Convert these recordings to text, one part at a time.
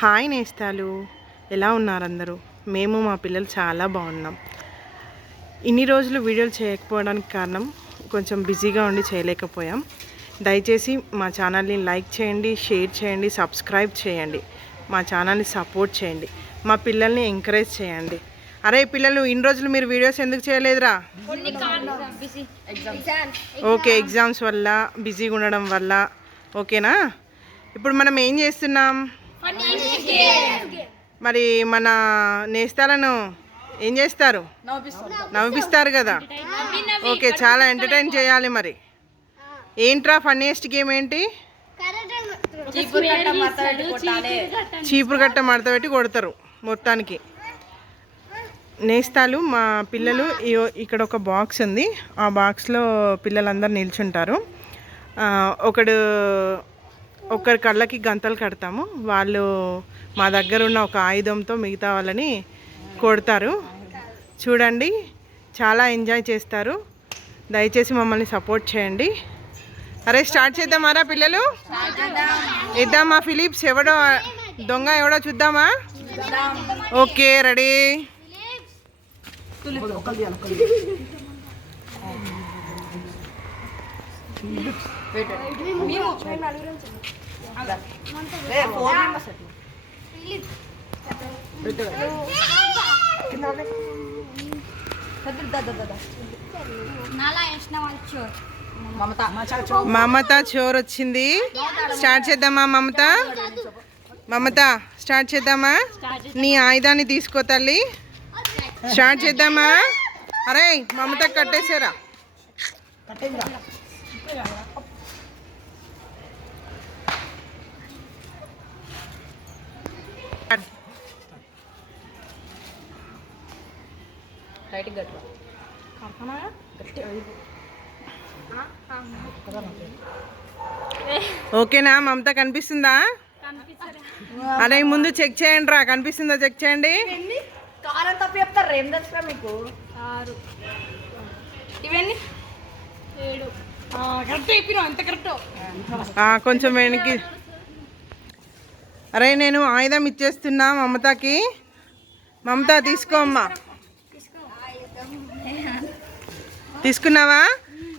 Hi నేస్తాలు, ఎలా ఉన్నారు అందరూ? మేము మా పిల్లలు చాలా బాగున్నాం. ఇన్ని రోజులు వీడియోలు చేయకపోవడానికి కారణం కొంచెం బిజీగా ఉండి చేయలేకపోయాం. దయచేసి మా ఛానల్ని లైక్ చేయండి, షేర్ చేయండి, సబ్స్క్రైబ్ చేయండి. మా ఛానల్ని సపోర్ట్ చేయండి, మా పిల్లల్ని ఎంకరేజ్ చేయండి. అరే పిల్లలు, ఇన్ని రోజులు మీరు వీడియోస్ ఎందుకు చేయలేదురా? ఓకే, ఎగ్జామ్స్ వల్ల, బిజీగా ఉండడం వల్ల. ఓకేనా? ఇప్పుడు మనం ఏం చేస్తున్నాం? మరి మన నేస్తాలను ఏం చేస్తారు? నవ్విస్తారు కదా. ఓకే, చాలా ఎంటర్టైన్ చేయాలి. మరి ఏంట్రా ఫన్నీయెస్ట్ గేమ్ ఏంటి? చీపురు కట్ట మడత పెట్టి కొడతారు మొత్తానికి. నేస్తాలు మా పిల్లలు ఇక్కడ ఒక బాక్స్ ఉంది, ఆ బాక్స్లో పిల్లలందరూ నిల్చుంటారు. ఒకరి కళ్ళకి గంతలు కడతాము. వాళ్ళు మా దగ్గర ఉన్న ఒక ఆయుధంతో మిగతా వాళ్ళని కొడతారు. చూడండి, చాలా ఎంజాయ్ చేస్తారు. దయచేసి మమ్మల్ని సపోర్ట్ చేయండి. అరే స్టార్ట్ చేద్దామారా పిల్లలు? ఇద్దామా ఫిలిప్స్? ఎవడో దొంగ ఎవడో చూద్దామా? Okay, ready. మమత చోర్ వచ్చింది. స్టార్ట్ చేద్దామా మమత? మమత స్టార్ట్ చేద్దామా? నీ ఆయుధాన్ని తీసుకో తల్లి. స్టార్ట్ చేద్దామా? అరే మమత కట్టేసారా? ఓకేనా? మమత కనిపిస్తుందా? అరే ముందు చెక్ చేయండి రా, కనిపిస్తుందా? చెక్ చేయండి. కొంచెం వెనక్కి. అరే నేను ఆయుధం ఇచ్చేస్తున్నా మమతకి. మమత తీసుకో అమ్మా. తీసుకున్నావా?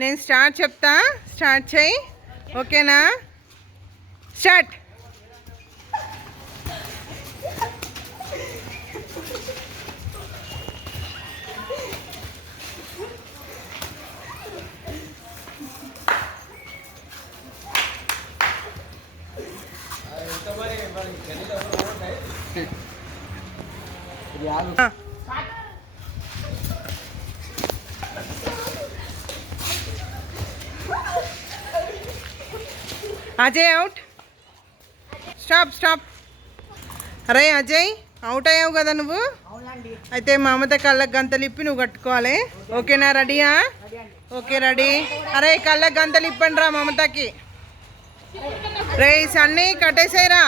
నేను స్టార్ట్ చెప్తా, స్టార్ట్ చేయి. ఓకేనా? Start. Ajay out. Stop stop. అరే అజయ్, అవుట్ అయ్యావు కదా నువ్వు. అయితే మమత కళ్ళకు గంతలు ఇప్పి నువ్వు కట్టుకోవాలి. ఓకేనా? రెడీయా? Okay ready. అరే కళ్ళకు గంతలు ఇప్పండి రా మమతకి. రే సన్నీ కట్టేసేయరా.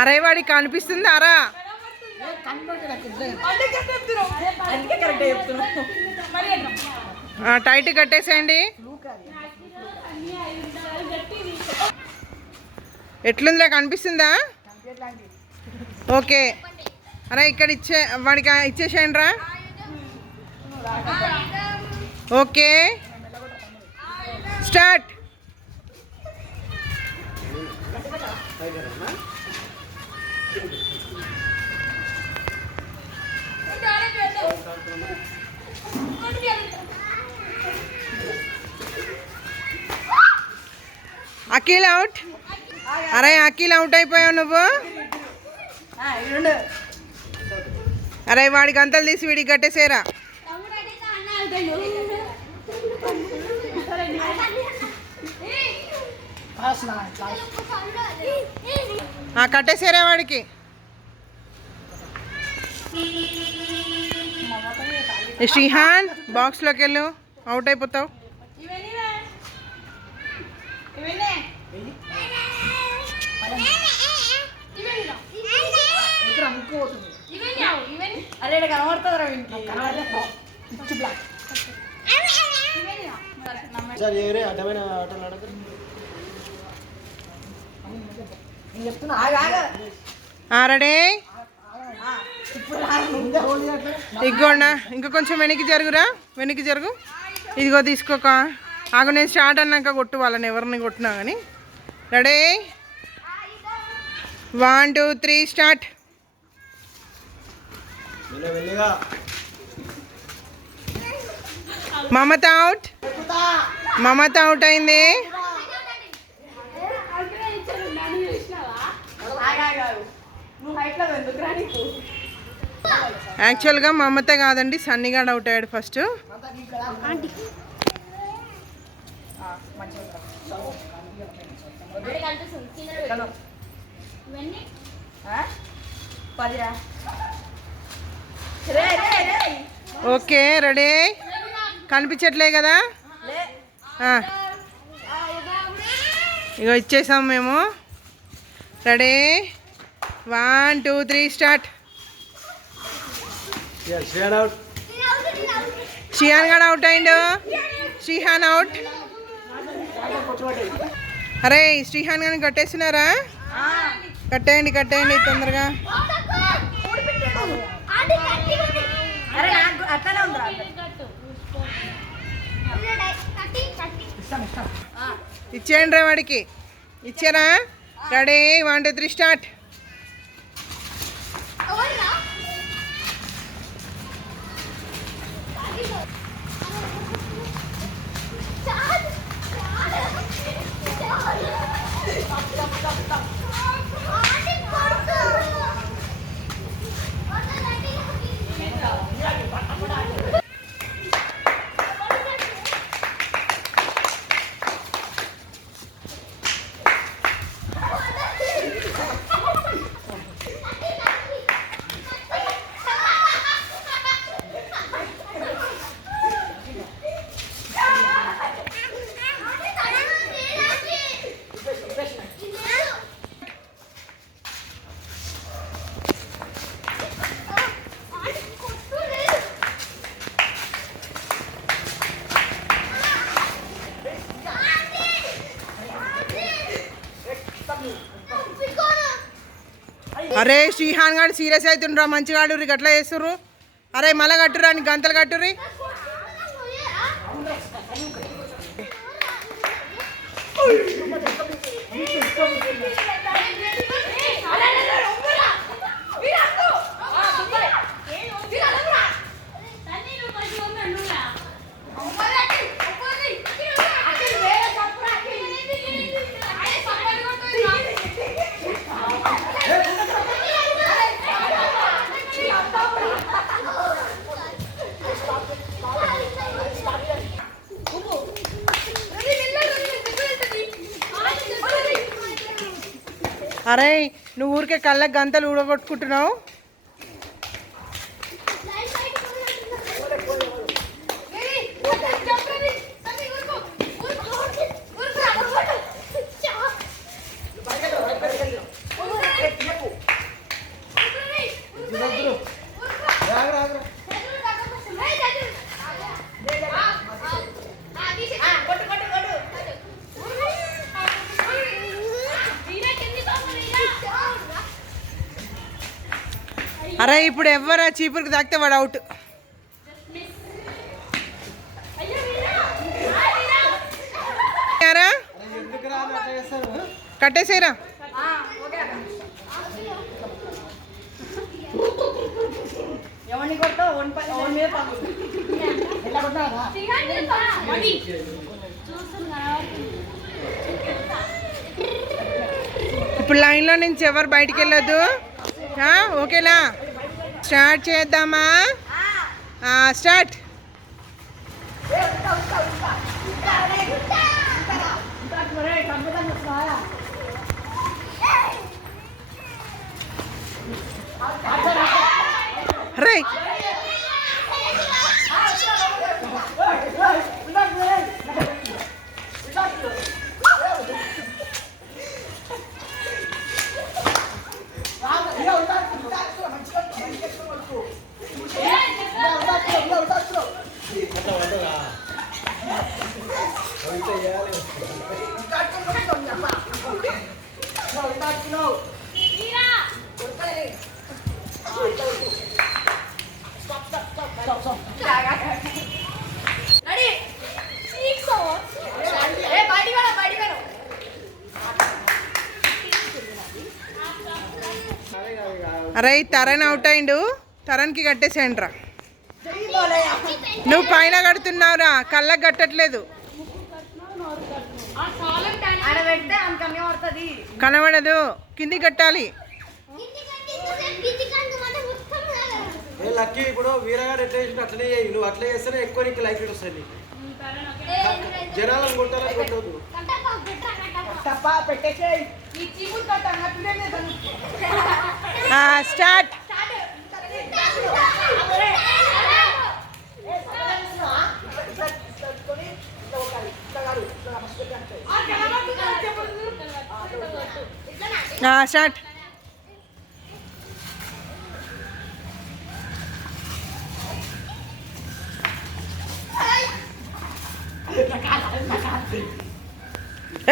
అరే వాడికి కనిపిస్తుందా రా? టైట్ కట్టేసేయండి. ఎట్లుందిరా? కనిపిస్తుందా? ఓకే. అరే ఇక్కడ వాడికి ఇచ్చేసేయండి రా. Okay start. అఖిల్ అవుట్. అరే అఖిల్ అవుట్ అయిపోయావు నువ్వు. అరే వాడికి గంతలు తీసి వీడికి కట్టేసేరా. కట్టేసేరా వాడికి. శ్రీహాన్ బాక్స్లోకి వెళ్ళు, అవుట్ అయిపోతావు. అరే కనబడుతుందిరా అడ్డమైన ఆటలు ఆడదు రెడీ ఇగోండా ఇంకా కొంచెం వెనక్కి జరుగురా, వెనక్కి జరుగు. ఇదిగో తీసుకోక ఆగు, నేను స్టార్ట్ అన్నాక కొట్టు వాళ్ళని, ఎవరిని కొట్టినా కానీ. Ready 1 2 3 start. Mamata out, Mamata out అయింది. యాక్చువల్గా మమత కాదండి, సన్నిగాడు అవుట్ అయ్యాడు ఫస్ట్. ఓకే రెడీ, కనిపించట్లే కదా. ఇగో ఇచ్చేసాం మేము. Ready 1 2 3 start. షిహాన్ గడ్ అవుట్ అయిండు. శ్రీహాన్ అవుట్. అరే శ్రీహాన్ గారిని కట్టేస్తున్నారా? కట్టేయండి కట్టేయండి తొందరగా. ఇచ్చేయండి రా వాడికి. ఇచ్చారా? Ready 1 2 3 start. అరే శ్రీహాన్ గారు సీరియస్ అవుతుండ్రా, మంచిగా ఆడుర్రి, గట్లా చేస్తుర్రు. అరే మళ్ళా కట్టుర్రా, అని గంతలు కట్టుర్రి. అరే నువ్వు ఊరికే కళ్ళకి గంతలు ఊడగొట్టుకుంటున్నావు. అరే ఇప్పుడు ఎవరు ఆ చీపురికి తాకితే వాడు అవుట్. కట్టేసేరా. ఇప్పుడు లైన్లో నుంచి ఎవరు బయటికి వెళ్ళొద్దు. ఓకేనా? స్టార్ట్ చేద్దామా? స్టార్ట్. రే అరే తరణ్ అవుట్ అయిండు, తరణ్కి కట్టేసేయండి రా. నువ్వు పైన కడుతున్నావురా, కళ్ళకు కట్టట్లేదు. కనబడదు, కిందికి కట్టాలి. లక్కీ ఇప్పుడు వీరగాడు ఎట్లా చేసి అట్లనే చేయి. నువ్వు అట్లా చేస్తేనే ఎక్కువ నీకు లైఫ్ వస్తుంది. నీకు జనాలను కొట్టాలని కొట్టవద్దు. స్టార్ట్. స్టార్ట్.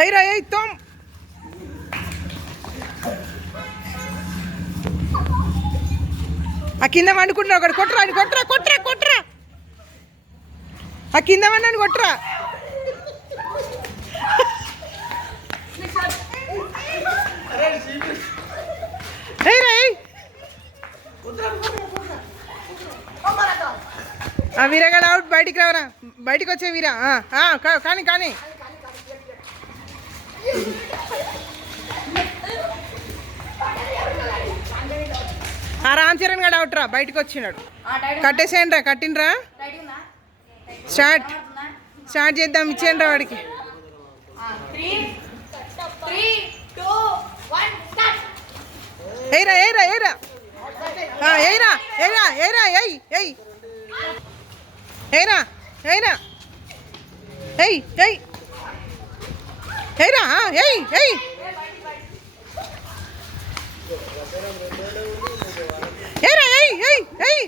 ఎయిరా ఎయ్ తోమ్. ఆ కింద వండుకుంటున్నావు ఒకటి. కొట్టరా కొట్టరా కొట్టరా కొట్టరా. ఆ కింద వండని కొట్టరా. ఎయిరా ఎయ్. ఆ వీరగాడు అవుట్. బయటికి రావరా, బయటికి వచ్చే వీరా. కానీ కానీ ఆ రామ్ చరణ్ గడు అవుట్ రా, బయటకు వచ్చినాడు. కట్టేసేయండి రా, కట్టినరా. స్టార్ట్ స్టార్ట్ చేద్దాం. ఇచ్చేయండి రా వాడికి. ఏరా ఏరా ఏరా ఏరా ఏరా ఏరా ఎయ్ ఎయ్ ఏరా ఏరా ఎయ్ ఎయ్ ఏరా ఎయ్ ఎయ్. ఏరా ఎయ్ ఎయ్ ఎయ్.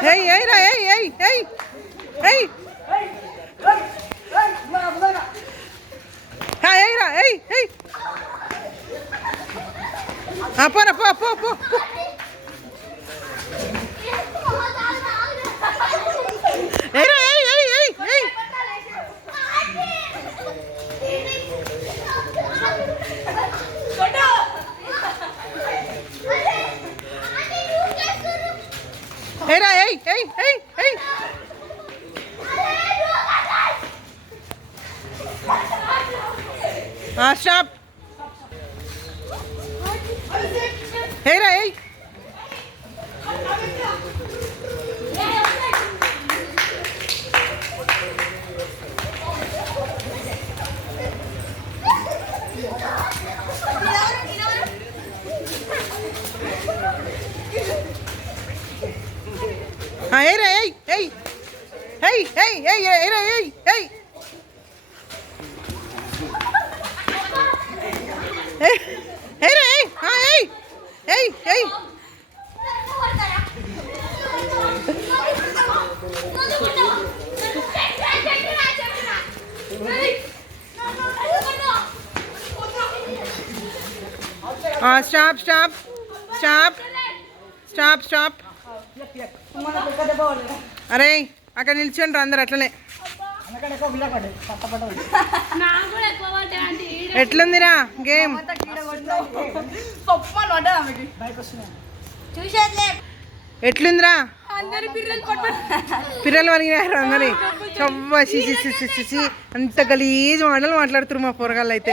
Hey, hey, hey, hey, hey, hey. Hey, hey, hey. Po. Hey, hey. Era, hey. Stop. Era, hey. Stop. అరే అక్కడ నిల్చోండి రా అందరు అట్లనే. ఎట్లుందిరా గేమ్? ఎట్లుందిరా? పిల్లలు వలిగినారు అందరి. చవ్వ సిసి అంత గలీజ్ మాటలు మాట్లాడుతున్నారు మా పొరగాళ్ళు అయితే.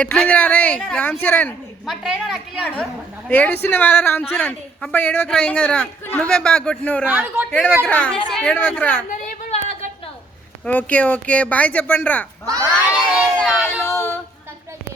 ఎట్లుందిరా రే రామ్ చరణ్? ఏడుస్తున్న వాళ్ళ రామ్ చరణ్. అబ్బా ఏడవకరా, ఏం కదరా, నువ్వే బాగా కొట్టినవురా. ఏడవకరా. ఓకే బాయ్ చెప్పండి రా.